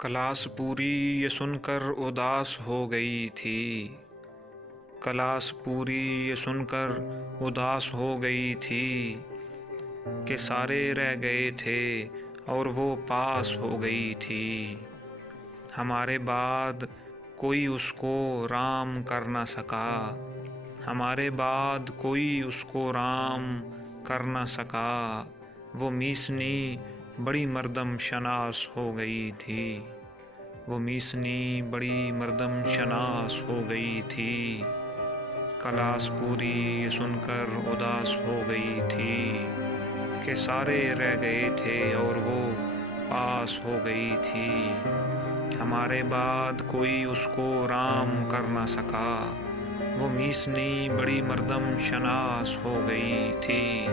Class पूरी ये सुनकर उदास हो गई थी। क्लास पूरी ये सुनकर उदास हो गई थी कि सारे रह गए थे और वो पास हो गई थी। हमारे बाद कोई उसको राम कर न सका। हमारे बाद कोई उसको राम कर न सका। वो मीसनी बड़ी मर्दम शनास हो गई थी। वो मीसनी बड़ी मर्दम शनास हो गई थी। क्लास पूरी सुनकर उदास हो गई थी कि सारे रह गए थे और वो पास हो गई थी। हमारे बाद कोई उसको राम कर न सका। वो मीसनी बड़ी मर्दम शनास हो गई थी।